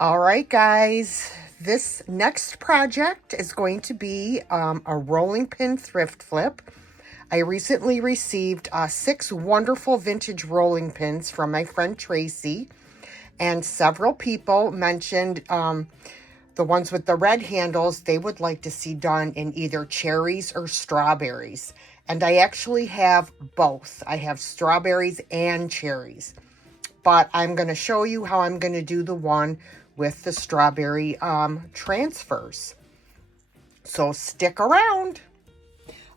All right, guys, this next project is going to be a rolling pin thrift flip. I recently received 6 wonderful vintage rolling pins from my friend Tracy, and several people mentioned the ones with the red handles they would like to see done in either cherries or strawberries. And I actually have both. I have strawberries and cherries. But I'm going to show you how I'm going to do the one with the strawberry transfers. So stick around.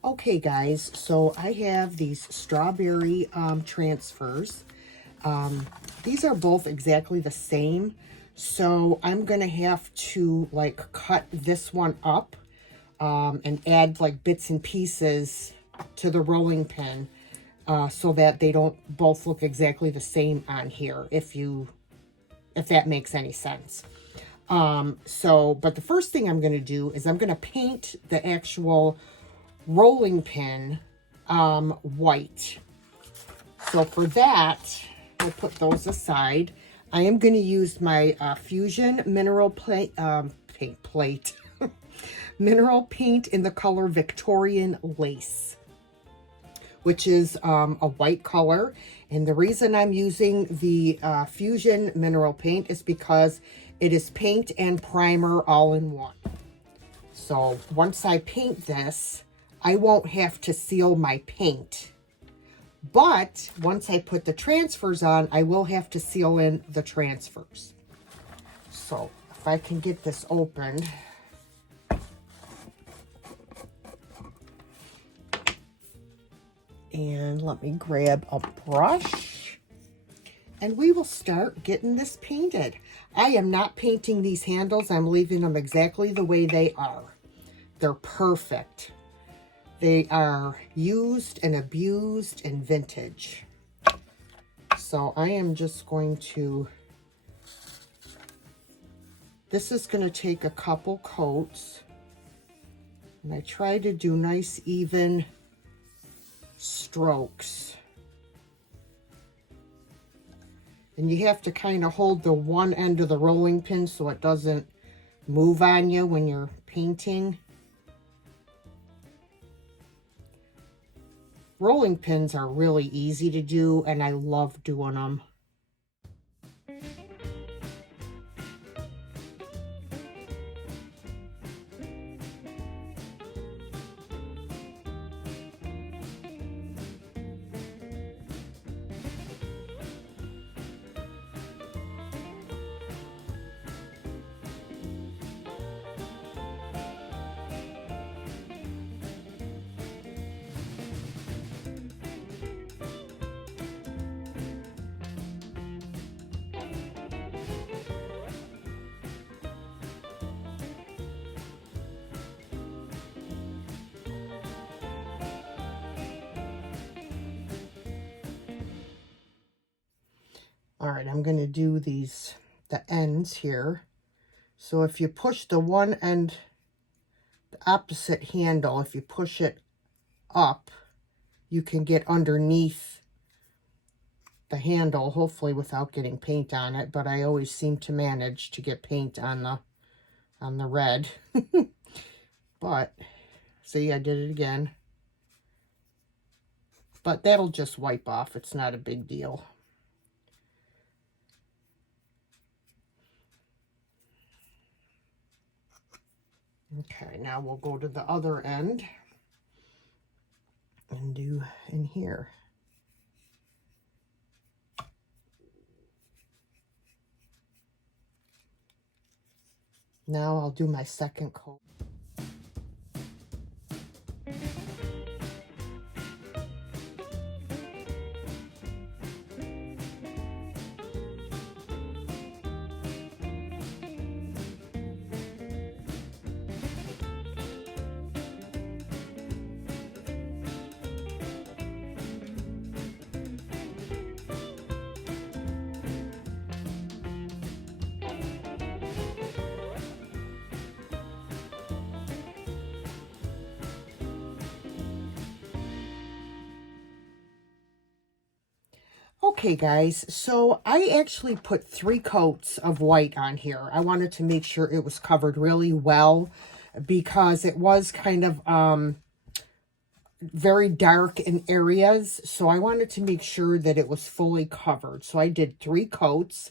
Okay, guys, so I have these strawberry transfers. These are both exactly the same. So I'm going to have to like cut this one up and add like bits and pieces to the rolling pin so that they don't both look exactly the same on here, if that makes any sense. But the first thing I'm going to do is I'm going to paint the actual rolling pin white. So for that, we'll put those aside. I am going to use my Fusion mineral plate mineral paint in the color Victorian Lace, which is a white color. And the reason I'm using the Fusion mineral paint is because it is paint and primer all in one. So once I paint this, I won't have to seal my paint. But once I put the transfers on, I will have to seal in the transfers. So if I can get this opened. And let me grab a brush. And we will start getting this painted. I am not painting these handles. I'm leaving them exactly the way they are. They're perfect. They are used and abused and vintage. So I am just going to, this is going to take a couple coats. And I try to do nice, even strokes. And you have to kind of hold the one end of the rolling pin so it doesn't move on you when you're painting. Rolling pins are really easy to do, and I love doing them. All right, I'm going to do the ends here. So if you push the one end, the opposite handle, if you push it up, you can get underneath the handle, hopefully without getting paint on it, but I always seem to manage to get paint on the red. But see, I did it again. But that'll just wipe off. It's not a big deal. Okay, now we'll go to the other end and do in here. Now I'll do my second coat. Okay, guys, so I actually put 3 coats of white on here. I wanted to make sure it was covered really well because it was kind of very dark in areas. So I wanted to make sure that it was fully covered. So I did 3 coats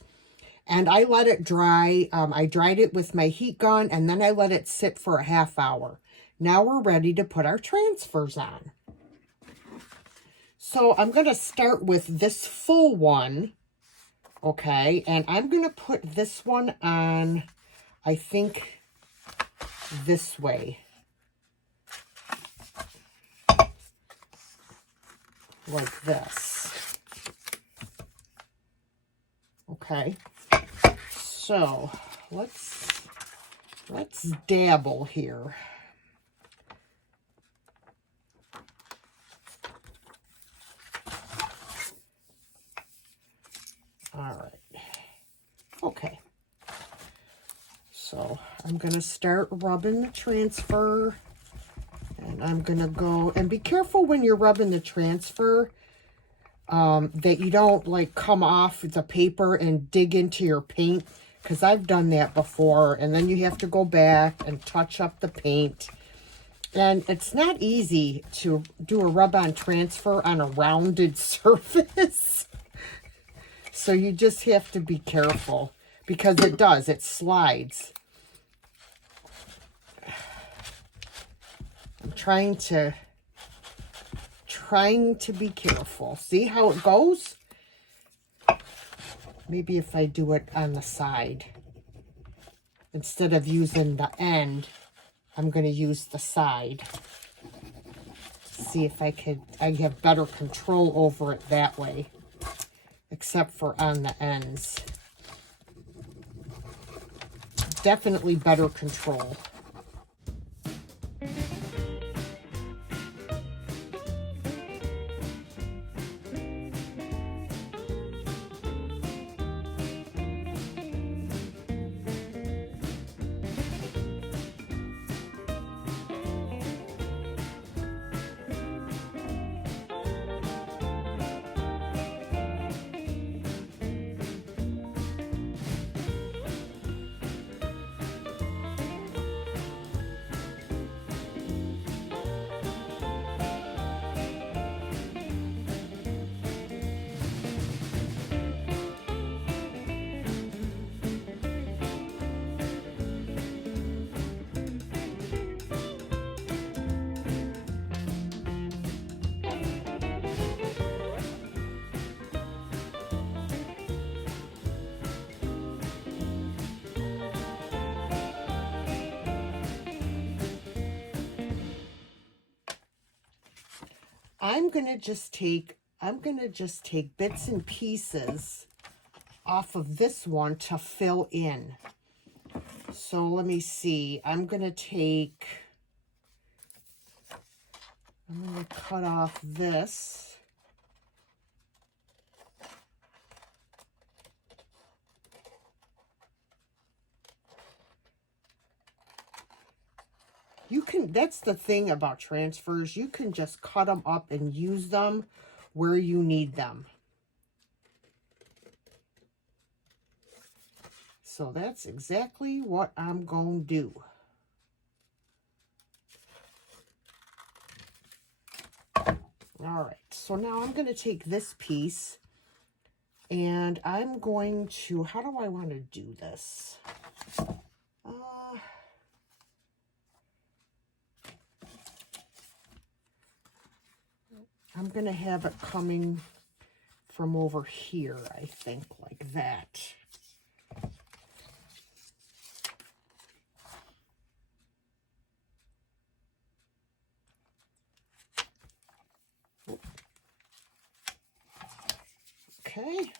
and I let it dry. I dried it with my heat gun and then I let it sit for a half hour. Now we're ready to put our transfers on. So I'm going to start with this full one, okay? And I'm going to put this one on, I think, this way. Like this. Okay. So let's dabble here. All right. Okay. So I'm going to start rubbing the transfer. And I'm going to go, and be careful when you're rubbing the transfer that you don't like come off the paper and dig into your paint. Because I've done that before. And then you have to go back and touch up the paint. And it's not easy to do a rub-on transfer on a rounded surface. So you just have to be careful because it slides. I'm trying to be careful. See how it goes? Maybe if I do it on the side. Instead of using the end, I'm going to use the side. See if I have better control over it that way. Except for on the ends. Definitely better control. I'm going to just take bits and pieces off of this one to fill in. So let me see. I'm going to cut off this. That's the thing about transfers. You can just cut them up and use them where you need them. So that's exactly what I'm going to do. All right, so now I'm going to take this piece and I'm going to, how do I want to do this? I'm going to have it coming from over here, I think, like that. Okay.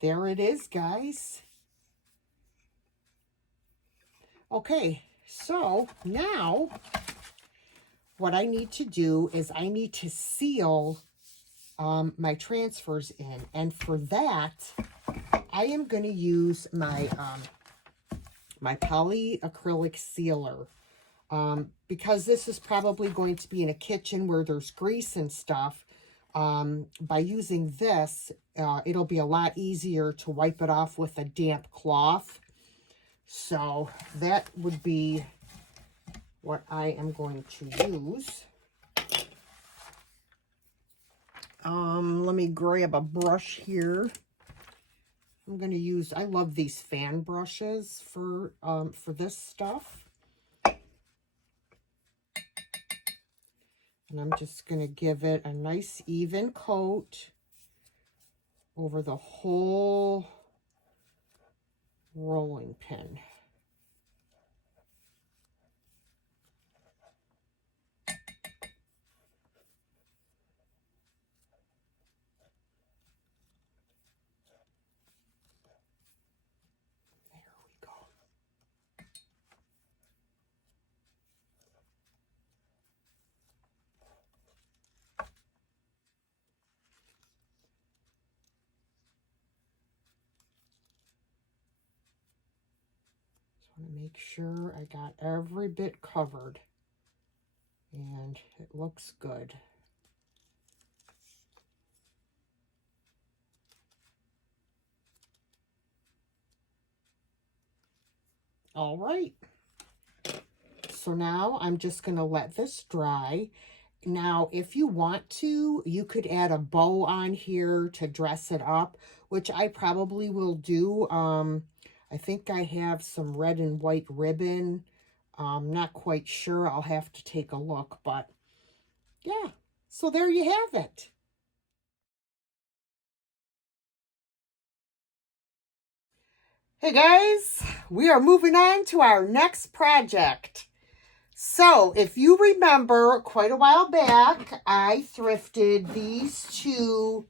there it is, guys. Okay, so now what I need to do is I need to seal my transfers in. And for that, I am going to use my my polyacrylic sealer. Because this is probably going to be in a kitchen where there's grease and stuff. By using this, it'll be a lot easier to wipe it off with a damp cloth. So that would be what I am going to use. Let me grab a brush here. I'm going to use, I love these fan brushes for this stuff. And I'm just going to give it a nice even coat over the whole rolling pin. Make sure I got every bit covered, and it looks good. All right, so now I'm just going to let this dry. Now, if you want to, you could add a bow on here to dress it up, which I probably will do. I think I have some red and white ribbon. Not quite sure. I'll have to take a look, but yeah. So there you have it. Hey guys, we are moving on to our next project. So if you remember, quite a while back, I thrifted these two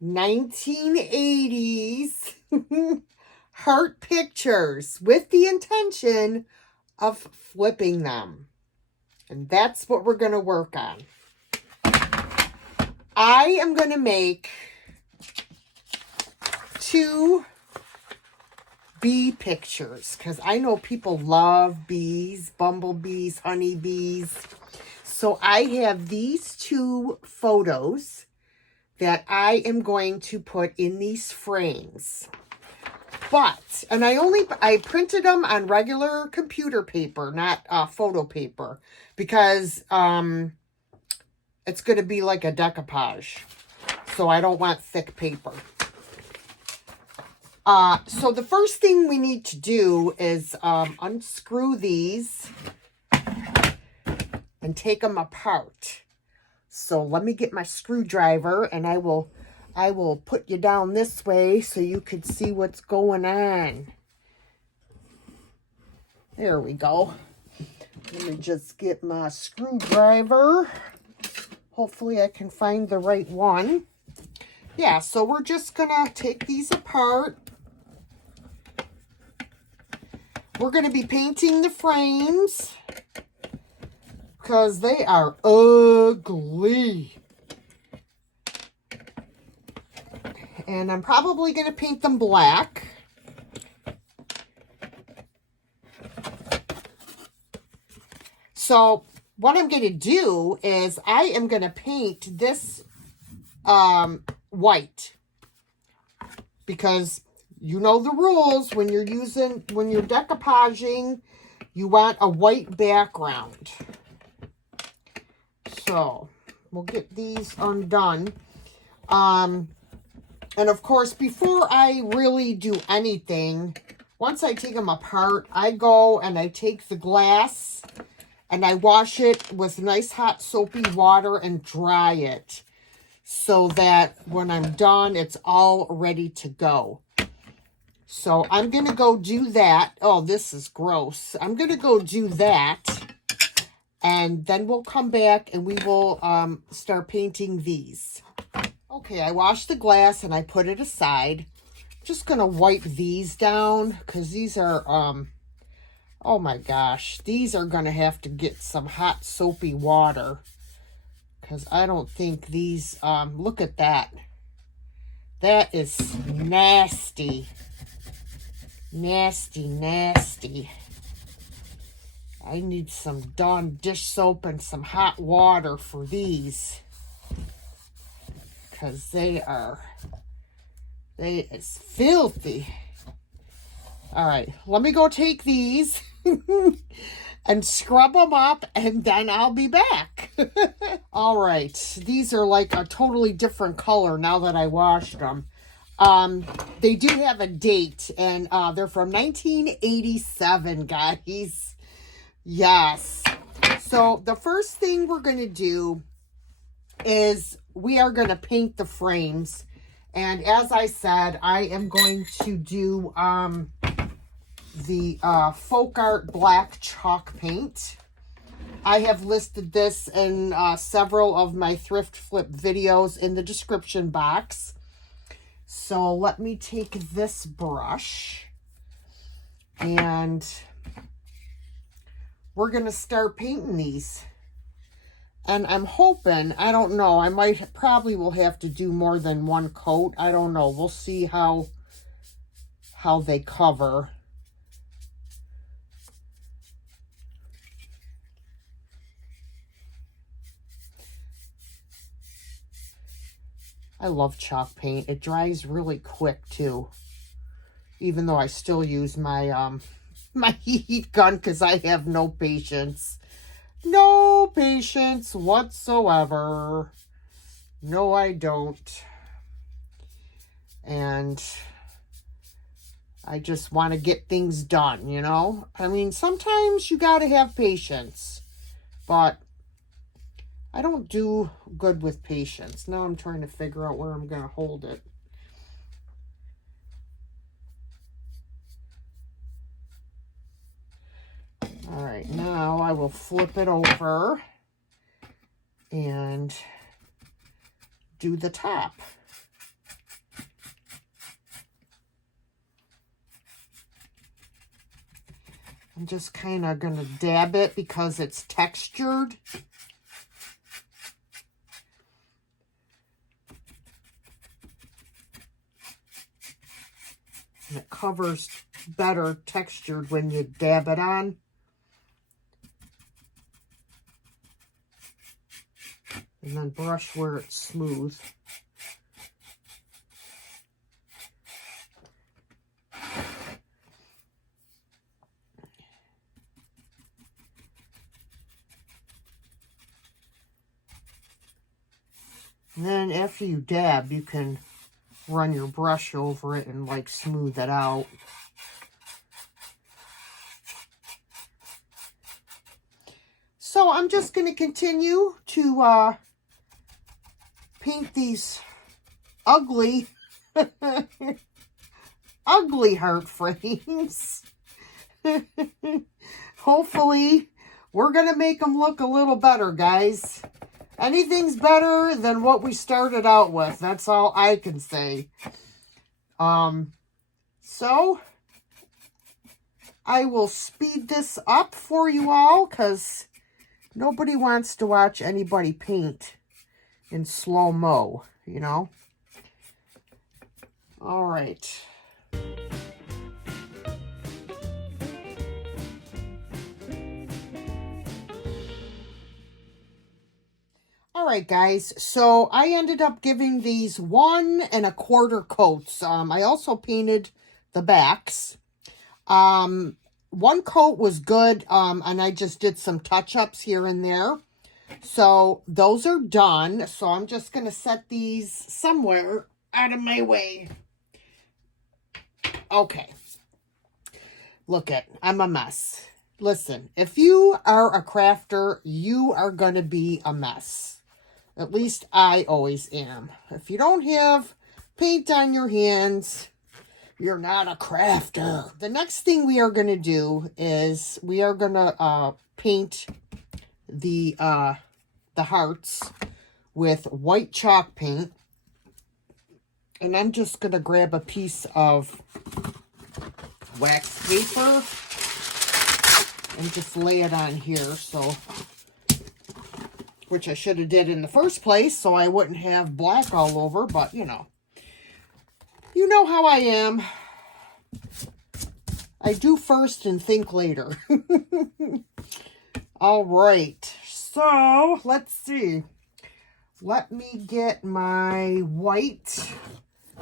1980s heart pictures with the intention of flipping them. And that's what we're going to work on. I am going to make 2 bee pictures because I know people love bees, bumblebees, honeybees. So I have these 2 photos that I am going to put in these frames. But, and I printed them on regular computer paper, not photo paper, because it's going to be like a decoupage. So I don't want thick paper. So the first thing we need to do is unscrew these and take them apart. So let me get my screwdriver, and I will put you down this way so you could see what's going on. There we go. Let me just get my screwdriver. Hopefully I can find the right one. Yeah, so we're just gonna take these apart. We're gonna be painting the frames because they are ugly. And I'm probably gonna paint them black. So what I'm gonna do is I am gonna paint this white, because you know the rules when you're decoupaging, you want a white background. So we'll get these undone. And of course, before I really do anything, once I take them apart, I go and I take the glass and I wash it with nice hot soapy water and dry it, so that when I'm done, it's all ready to go. So I'm going to go do that. Oh, this is gross. I'm going to go do that. And then we'll come back and we will start painting these. Okay, I washed the glass and I put it aside. Just going to wipe these down because these are, oh my gosh, these are going to have to get some hot soapy water because I don't think these, look at that. That is nasty. Nasty, nasty. I need some Dawn dish soap and some hot water for these. Because they is filthy. All right, let me go take these and scrub them up, and then I'll be back. All right, these are like a totally different color now that I washed them. They do have a date, and they're from 1987, guys. Yes. So the first thing we're going to do is we are going to paint the frames. And as I said, I am going to do the Folk Art Black Chalk Paint. I have listed this in several of my thrift flip videos in the description box. So let me take this brush and we're going to start painting these. And I'm hoping, I don't know, probably will have to do more than one coat. I don't know. We'll see how they cover. I love chalk paint. It dries really quick too. Even though I still use my my heat gun because I have no patience. No patience whatsoever. No, I don't. And I just want to get things done, you know? I mean, sometimes you got to have patience. But I don't do good with patience. Now I'm trying to figure out where I'm going to hold it. All right, now I will flip it over and do the top. I'm just kind of going to dab it because it's textured. And it covers better textured when you dab it on. And then brush where it's smooth. And then after you dab, you can run your brush over it and like smooth it out. So I'm just going to continue to paint these ugly, ugly heart frames. Hopefully, we're going to make them look a little better, guys. Anything's better than what we started out with. That's all I can say. So, I will speed this up for you all because nobody wants to watch anybody paint in slow-mo, you know? All right. All right, guys, so I ended up giving these 1 1/4 coats. I also painted the backs. 1 coat was good, and I just did some touch-ups here and there. So those are done. So I'm just going to set these somewhere out of my way. Okay. Look it, I'm a mess. Listen, if you are a crafter, you are going to be a mess. At least I always am. If you don't have paint on your hands, you're not a crafter. The next thing we are going to do is we are going to paint the hearts with white chalk paint. And I'm just going to grab a piece of wax paper and just lay it on here, so, which I should have did in the first place so I wouldn't have black all over, but you know how I am. I do first and think later. All right, so let's see. Let me get my white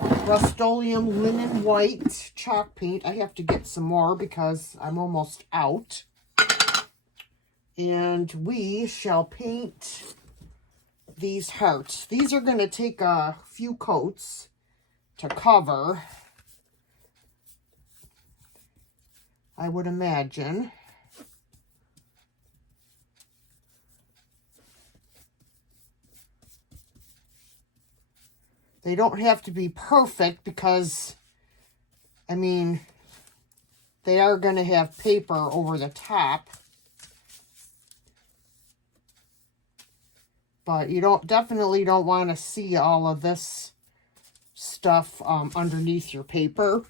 Rust-Oleum Linen White chalk paint. I have to get some more because I'm almost out. And we shall paint these hearts. These are going to take a few coats to cover, I would imagine. They don't have to be perfect because, I mean, they are going to have paper over the top. But you definitely don't want to see all of this stuff underneath your paper.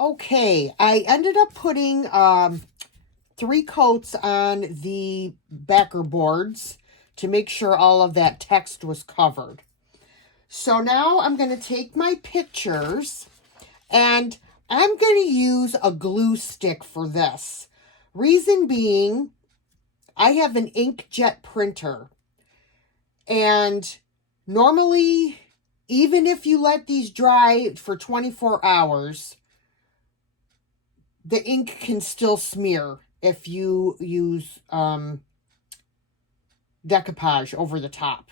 Okay, I ended up putting 3 coats on the backer boards to make sure all of that text was covered. So now I'm going to take my pictures and I'm going to use a glue stick for this. Reason being, I have an inkjet printer. And normally, even if you let these dry for 24 hours, the ink can still smear if you use decoupage over the top.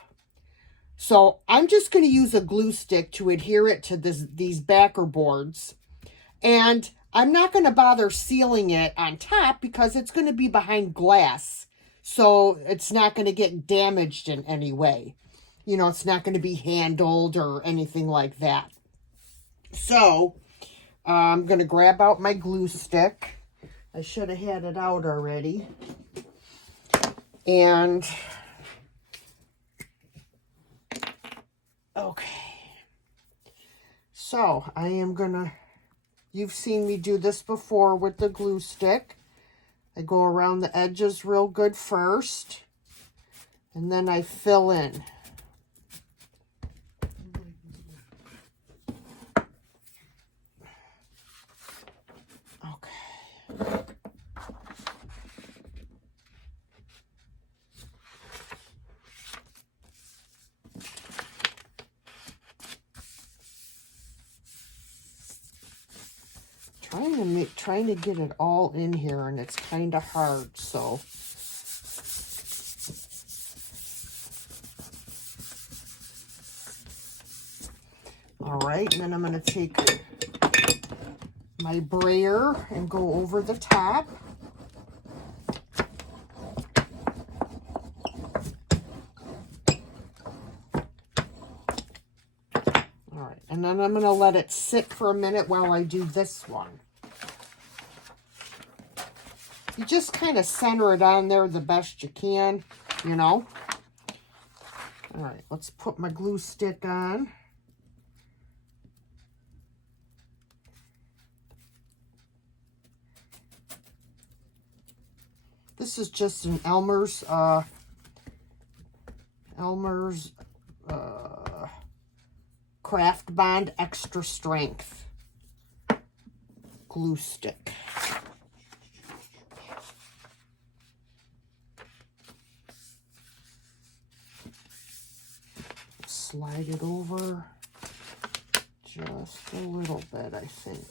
So I'm just going to use a glue stick to adhere it to these backer boards. And I'm not going to bother sealing it on top because it's going to be behind glass. So it's not going to get damaged in any way. You know, it's not going to be handled or anything like that. So I'm going to grab out my glue stick. I should have had it out already. And, okay. So I am going to, you've seen me do this before with the glue stick. I go around the edges real good first. And then I fill in. Trying to get it all in here, and it's kind of hard, so. All right, and then I'm going to take my brayer and go over the top. All right, and then I'm going to let it sit for a minute while I do this one. You just kind of center it on there the best you can, you know. All right, let's put my glue stick on. This is just an Elmer's Craft Bond Extra Strength glue stick. Slide it over just a little bit, I think.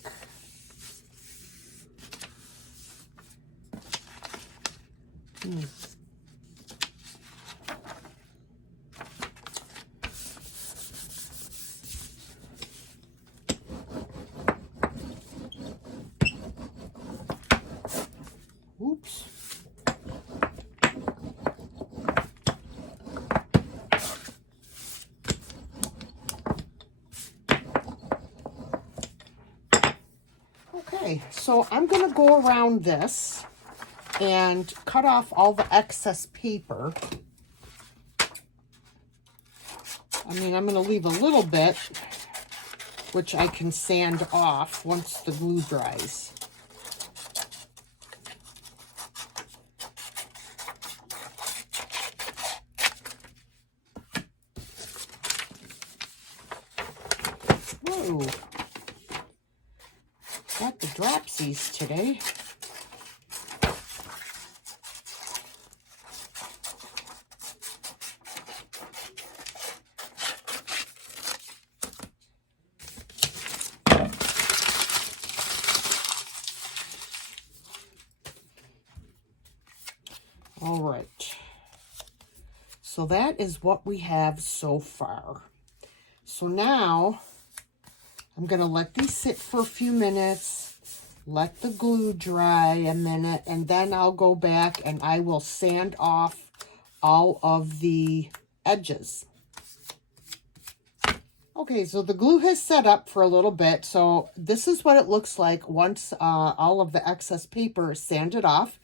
Oops. Okay, so I'm going to go around this and cut off all the excess paper. I mean, I'm going to leave a little bit, which I can sand off once the glue dries. Whoa, got the dropsies today. All right, so that is what we have so far. So now I'm going to let these sit for a few minutes, let the glue dry a minute, and then I'll go back and I will sand off all of the edges. Okay, so the glue has set up for a little bit, so this is what it looks like once all of the excess paper is sanded off.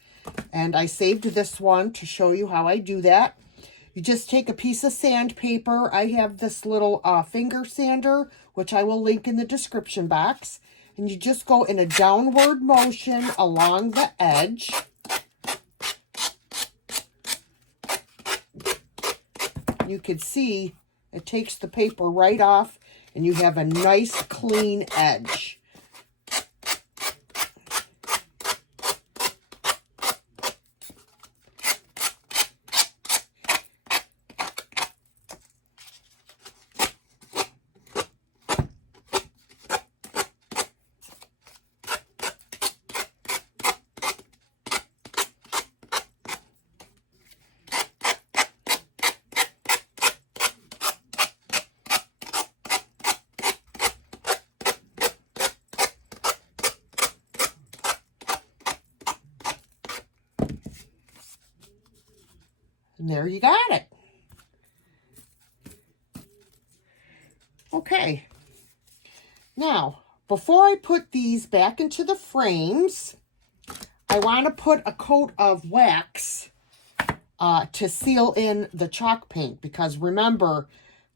And I saved this one to show you how I do that. You just take a piece of sandpaper. I have this little finger sander, which I will link in the description box. And you just go in a downward motion along the edge. You can see it takes the paper right off and you have a nice clean edge. And there you got it. Okay. Now, before I put these back into the frames, I want to put a coat of wax to seal in the chalk paint. Because remember,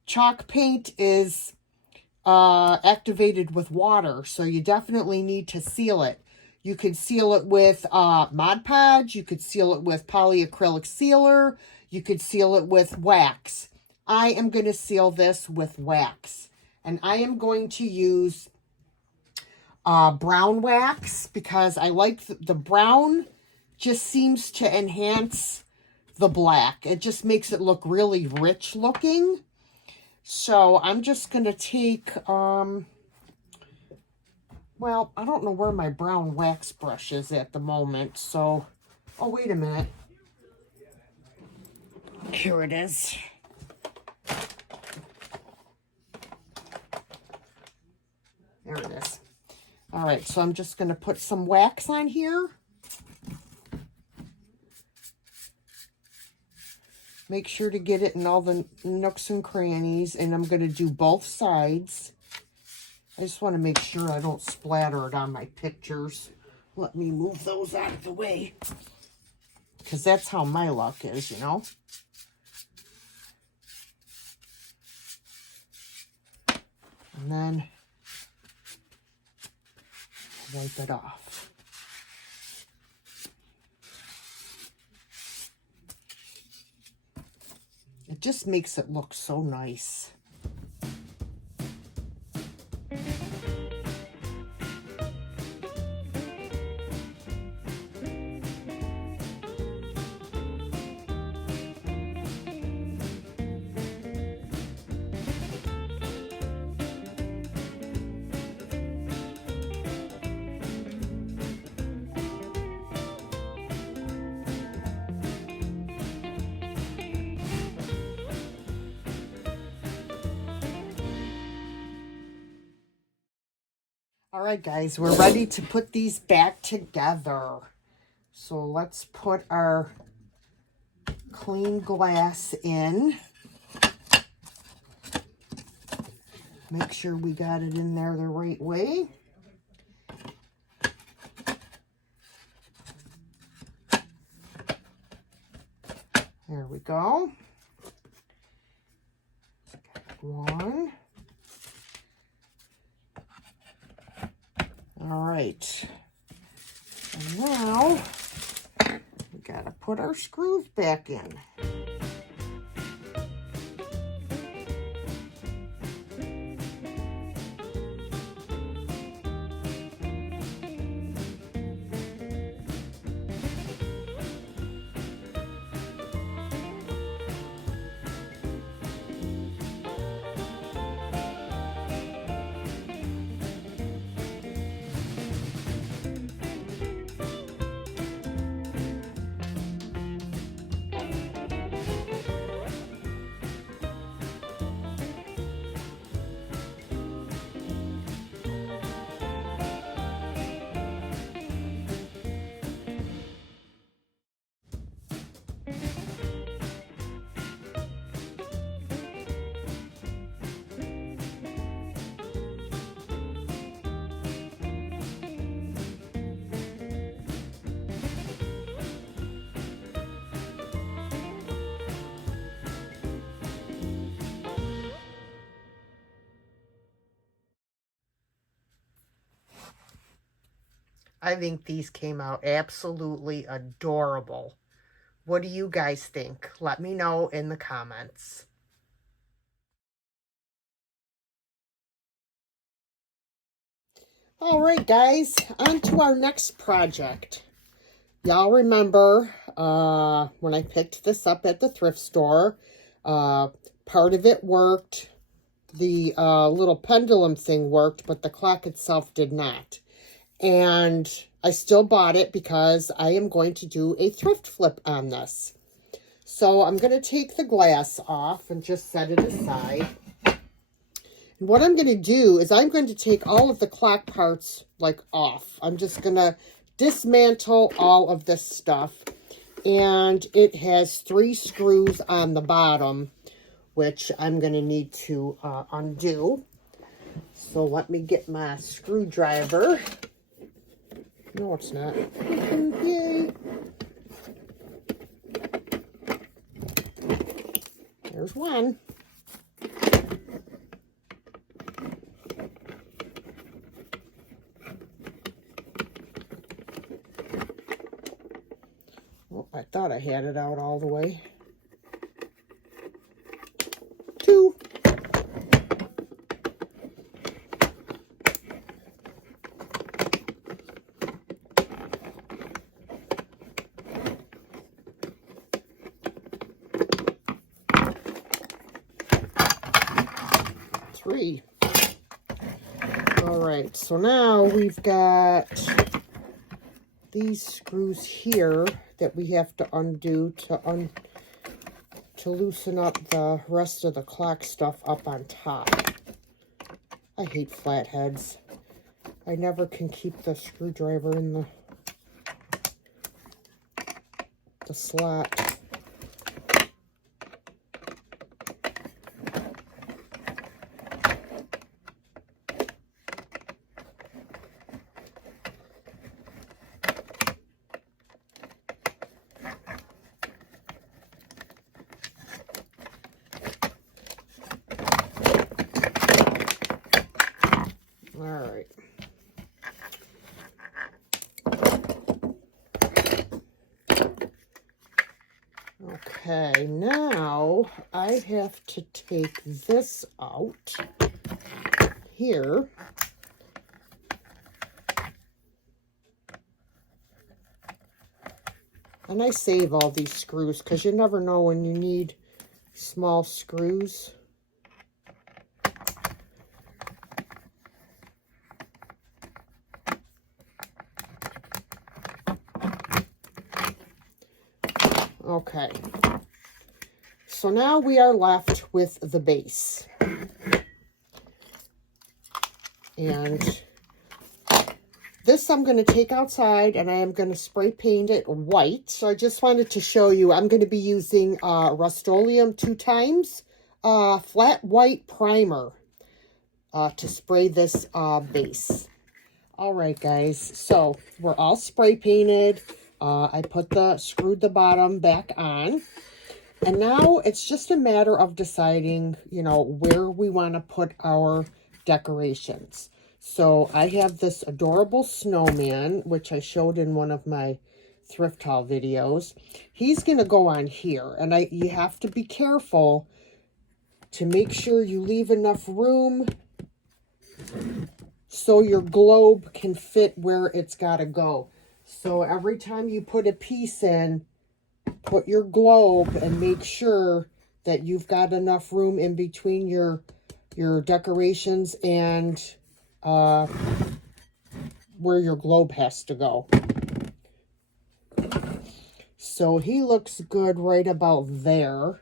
chalk paint is activated with water. So you definitely need to seal it. You could seal it with Mod Podge. You could seal it with polyacrylic sealer. You could seal it with wax. I am going to seal this with wax. And I am going to use brown wax because I like the brown just seems to enhance the black. It just makes it look really rich looking. So I'm just going to take... well, I don't know where my brown wax brush is at the moment, so... Oh, wait a minute. Here it is. There it is. All right, so I'm just going to put some wax on here. Make sure to get it in all the nooks and crannies, and I'm going to do both sides. I just want to make sure I don't splatter it on my pictures. Let me move those out of the way. Because that's how my luck is, you know. And then wipe it off. It just makes it look so nice. All right, guys, we're ready to put these back together. So let's put our clean glass in. Make sure we got it in there the right way. There we go. One. All right. And now we gotta put our screws back in. I think these came out absolutely adorable. What do you guys think? Let me know in the comments. All right, guys, on to our next project. Y'all remember when I picked this up at the thrift store, part of it worked. The little pendulum thing worked, but the clock itself did not. And I still bought it because I am going to do a thrift flip on this. So I'm going to take the glass off and just set it aside. And what I'm going to do is I'm going to take all of the clock parts like off. I'm just going to dismantle all of this stuff. And it has 3 screws on the bottom, which I'm going to need to undo. So let me get my screwdriver. No, it's not. Yay. There's one. Oh, I thought I had it out all the way. 2. All right, so now we've got these screws here that we have to undo to loosen up the rest of the clock stuff up on top. I hate flatheads. I never can keep the screwdriver in the slot. Okay, now I have to take this out here. And I save all these screws because you never know when you need small screws. Okay, so now we are left with the base. And this I'm going to take outside and I am going to spray paint it white. So I just wanted to show you, I'm going to be using Rust-Oleum 2 times flat white primer to spray this base. All right, guys, so we're all spray painted. I screwed the bottom back on. And now it's just a matter of deciding, you know, where we want to put our decorations. So I have this adorable snowman, which I showed in one of my thrift haul videos. He's going to go on here. And you have to be careful to make sure you leave enough room so your globe can fit where it's got to go. So every time you put a piece in, put your globe and make sure that you've got enough room in between your decorations and where your globe has to go. So he looks good right about there.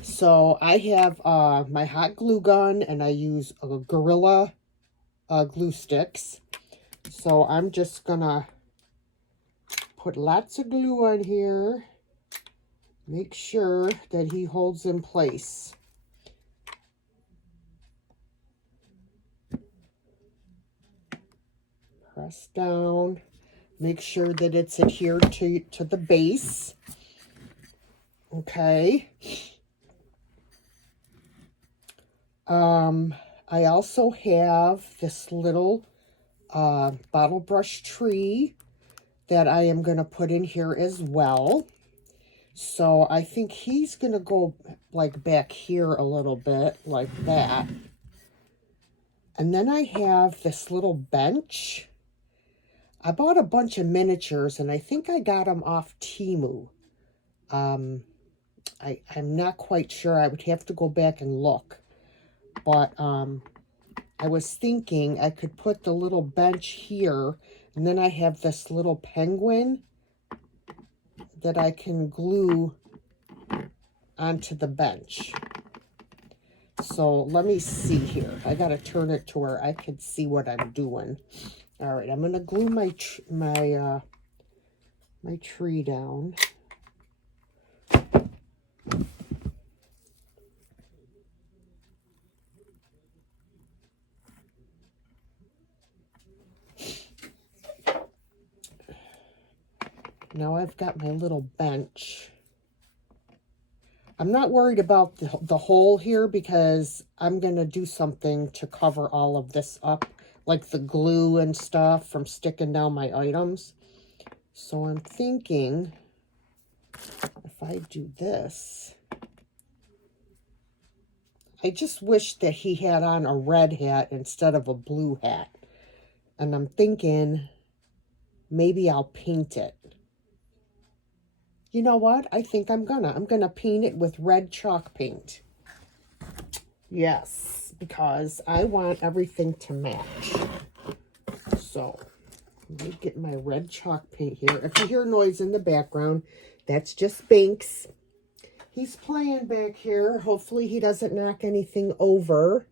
So I have my hot glue gun and I use a Gorilla glue sticks. So I'm just gonna put lots of glue on here. Make sure that he holds in place. Press down. Make sure that it's adhered to the base. Okay. I also have this little bottle brush tree that I am going to put in here as well. So I think he's going to go like back here a little bit, like that. And then I have this little bench. I bought a bunch of miniatures and I think I got them off Temu. I'm not quite sure. I would have to go back and look. But I was thinking I could put the little bench here. And then I have this little penguin that I can glue onto the bench. So let me see here. I got to turn it to where I can see what I'm doing. All right, I'm going to glue my tree down. Now I've got my little bench. I'm not worried about the hole here because I'm going to do something to cover all of this up, like the glue and stuff from sticking down my items. So I'm thinking if I do this, I just wish that he had on a red hat instead of a blue hat. And I'm thinking maybe I'll paint it. You know what? I think I'm gonna paint it with red chalk paint. Yes, because I want everything to match. So, let me get my red chalk paint here. If you hear noise in the background, that's just Banks. He's playing back here. Hopefully he doesn't knock anything over.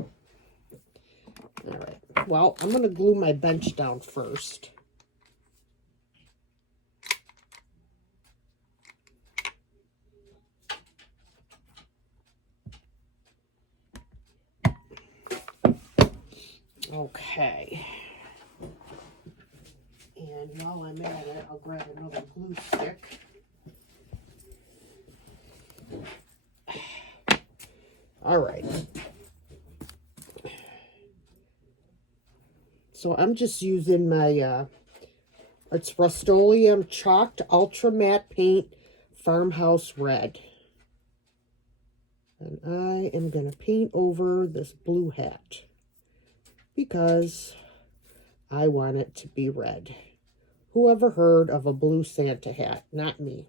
All right. Well, I'm gonna glue my bench down first. Okay. And while I'm at it, I'll grab another glue stick. All right. So I'm just using my It's Rust-Oleum Chalked Ultra Matte Paint Farmhouse Red. And I am going to paint over this blue hat because I want it to be red. Who ever heard of a blue Santa hat? Not me.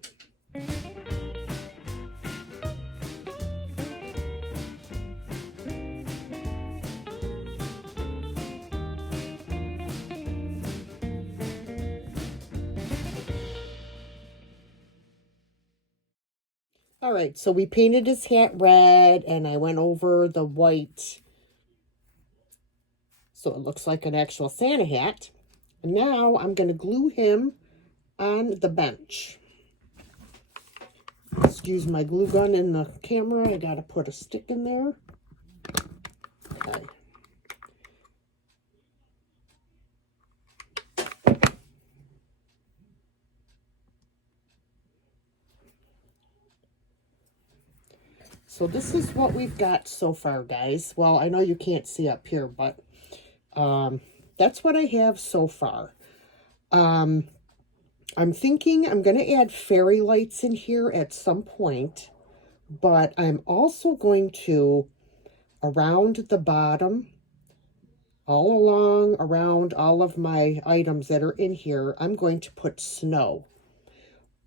All right, so we painted his hat red, and I went over the white so it looks like an actual Santa hat. And now I'm going to glue him on the bench. Excuse my glue gun in the camera. I got to put a stick in there. Okay. So this is what we've got so far, guys. Well, I know you can't see up here, but that's what I have so far. I'm thinking I'm going to add fairy lights in here at some point, but I'm also going to, around the bottom, all along, around all of my items that are in here, I'm going to put snow.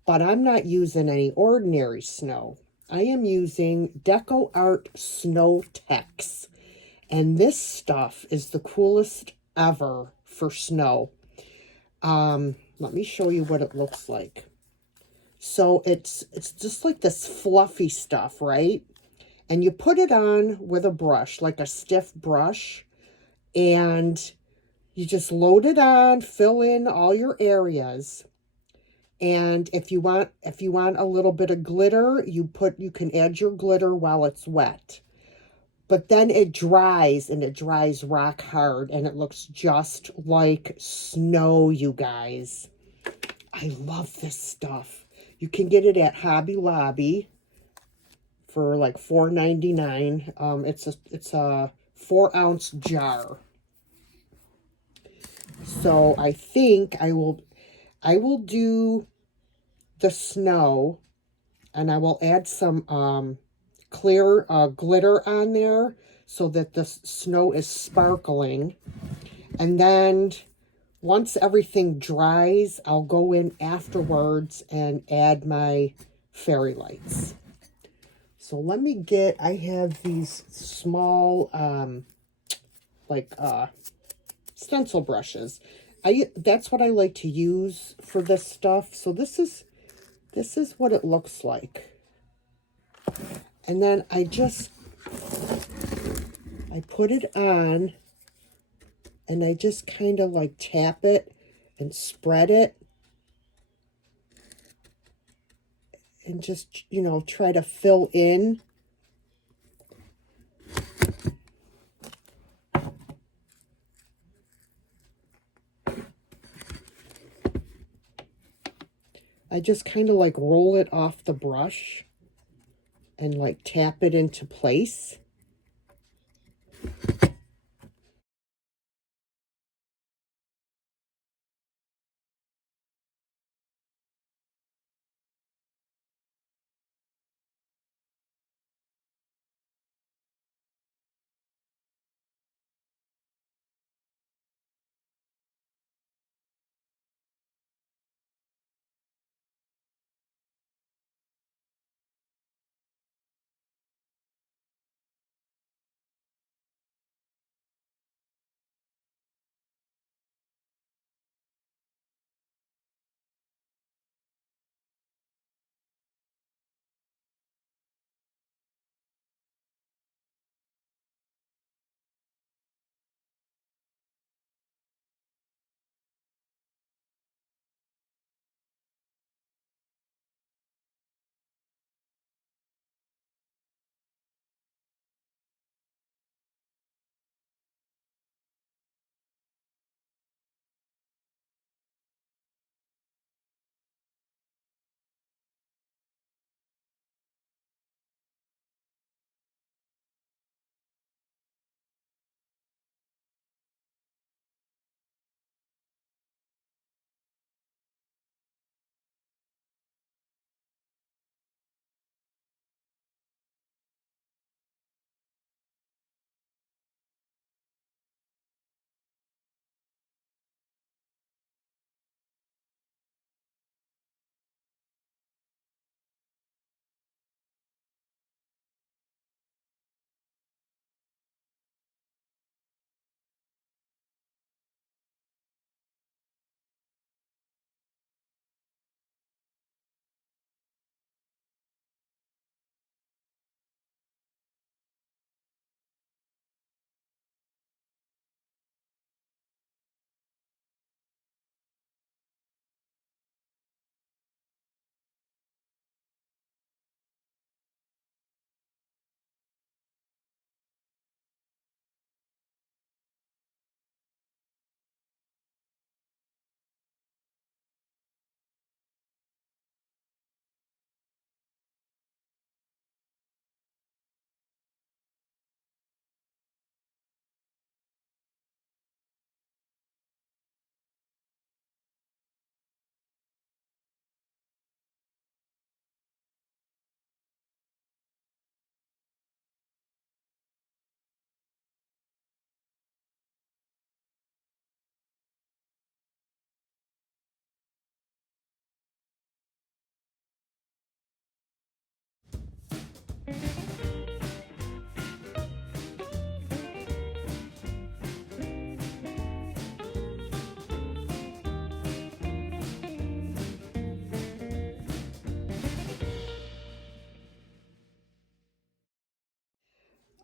But I'm not using any ordinary snow. I am using Deco Art Snow Tex. And this stuff is the coolest ever for snow. Let me show you what it looks like. So it's just like this fluffy stuff, right? And you put it on with a brush, like a stiff brush, and you just load it on, fill in all your areas. And if you want a little bit of glitter, you can add your glitter while it's wet. But then it dries, and it dries rock hard, and it looks just like snow, you guys. I love this stuff. You can get it at Hobby Lobby for like $4.99. It's a 4-ounce jar. So I think I will do the snow, and I will add some clear glitter on there so that the snow is sparkling. And then once everything dries, I'll go in afterwards and add my fairy lights. So let me I have these small, stencil brushes. That's what I like to use for this stuff. So this is what it looks like. And then I put it on, and I just kind of like tap it and spread it. And just, try to fill in. I just kind of like roll it off the brush and like tap it into place.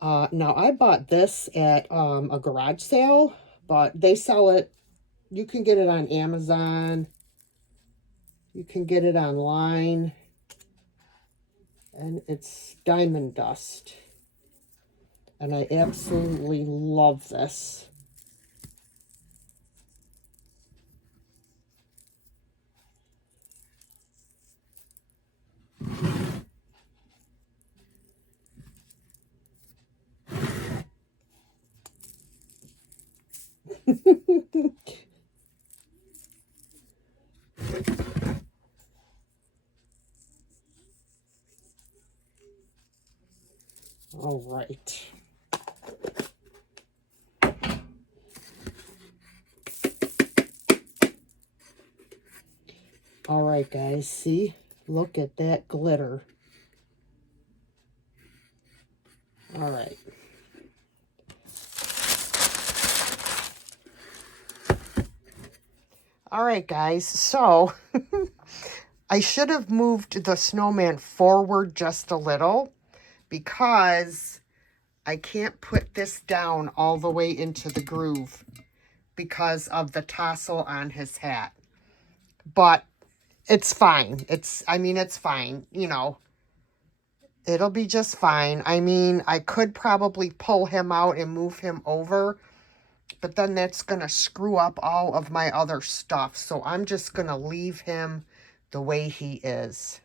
Now I bought this at a garage sale, but they sell it. You can get it on Amazon. You can get it online. And it's diamond dust. And I absolutely love this. All right. All right, guys. See? Look at that glitter. All right. All right, guys. So I should have moved the snowman forward just a little because I can't put this down all the way into the groove because of the tassel on his hat. But it's fine. I mean, it's fine. You know, it'll be just fine. I mean, I could probably pull him out and move him over, but then that's going to screw up all of my other stuff. So I'm just going to leave him the way he is.